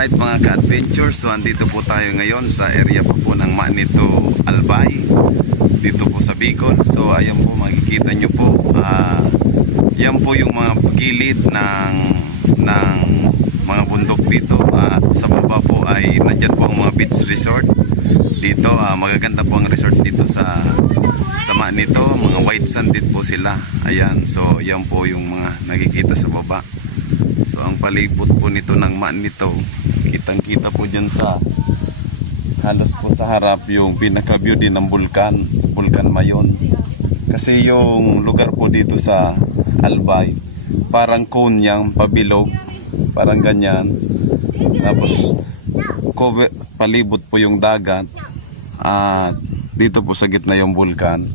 Alright mga ka-adventure, so andito po tayo ngayon sa area po ng Manito, Albay, dito po sa Bicol. So ayan po, makikita nyo po, yan po yung mga gilid ng mga bundok dito. At sa baba po ay nandyan po ang mga beach resort dito. Magaganda po ang resort dito sa Manito, mga white sanded po sila. Ayan, so yan po yung mga nakikita sa baba. So ang palibot po nito ng Manito, kitang-kita po dyan sa halos po sa harap yung pinaka-view din ng Bulkan Mayon. Kasi yung lugar po dito sa Albay, parang cone yang pabilog, parang ganyan. Tapos palibot po yung dagat at dito po sa gitna yung bulkan.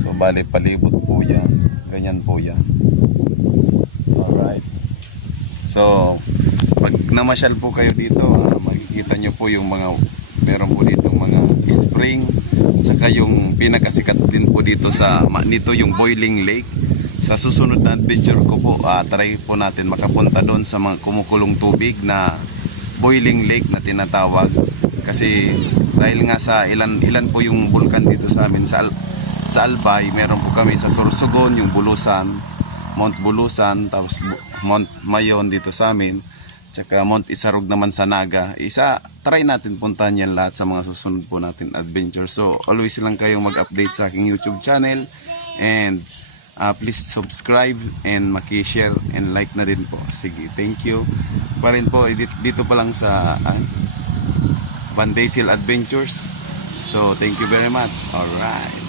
So bali palibot po yan, ganyan po yan. Alright. So, pag namasyal po kayo dito, makikita nyo po yung mga, meron po dito mga spring, saka yung pinakasikat din po dito sa Manito, yung Boiling Lake. Sa susunod na adventure ko po, try po natin makapunta doon sa mga kumukulong tubig na Boiling Lake na tinatawag. Kasi dahil nga sa ilan po yung bulkan dito sa amin sa Albay, meron po kami sa Sorsogon, yung Bulusan, Mount Bulusan, tapos Mount Mayon dito sa amin, tsaka Mount Isarog naman sa Naga. Try natin puntahan yan lahat sa mga susunod po natin adventure. So always lang kayong mag-update sa aking YouTube channel, and please subscribe and maki-share and like na din po. Sige, thank you pa rin po dito pa lang sa Van Basil Adventures. So thank you very much. Alright.